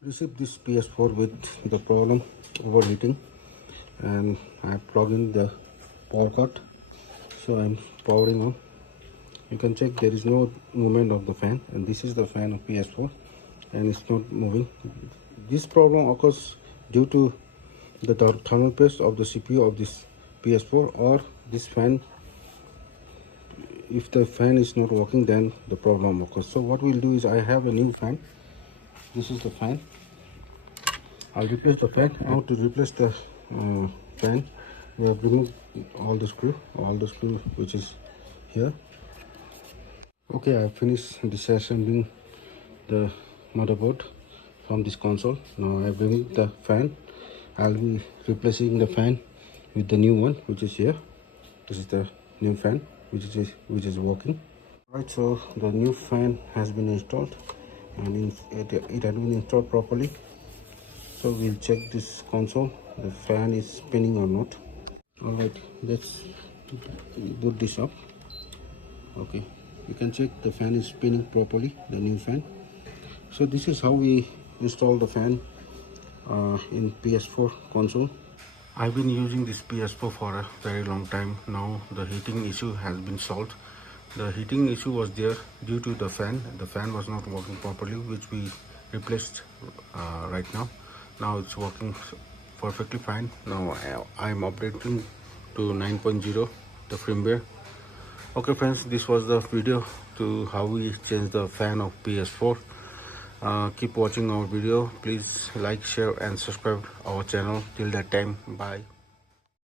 Received this PS4 with the problem overheating, and I plug in the power cord, so I'm powering on. You can check there is no movement of the fan, and this is the fan of PS4 and it's not moving. This problem occurs due to the thermal paste of the CPU of this PS4 or this fan. If the fan is not working, then the problem occurs. So what we'll do is, I have a new fan. This is the fan. I'll replace the fan. Now to replace the fan, we have removed all the screw which is here. Okay, I finished disassembling the motherboard from this console. Now I bring the fan. I'll be replacing the fan with the new one, which is here. This is the new fan which is working. Right, so the new fan has been installed, and it had been installed properly. So we'll check this console, the fan is spinning or not. All right, let's boot this up. Okay, you can check the fan is spinning properly, the new fan. So this is how we install the fan in PS4 console. I've been using this PS4 for a very long time now. The heating issue has been solved. The heating issue was there due to the fan. The fan was not working properly, which we replaced right now. Now it's working perfectly fine. Now I'm updating to 9.0, the firmware. Okay friends, this was the video to how we change the fan of PS4. Keep watching our video. Please like, share and subscribe our channel. Till that time, bye.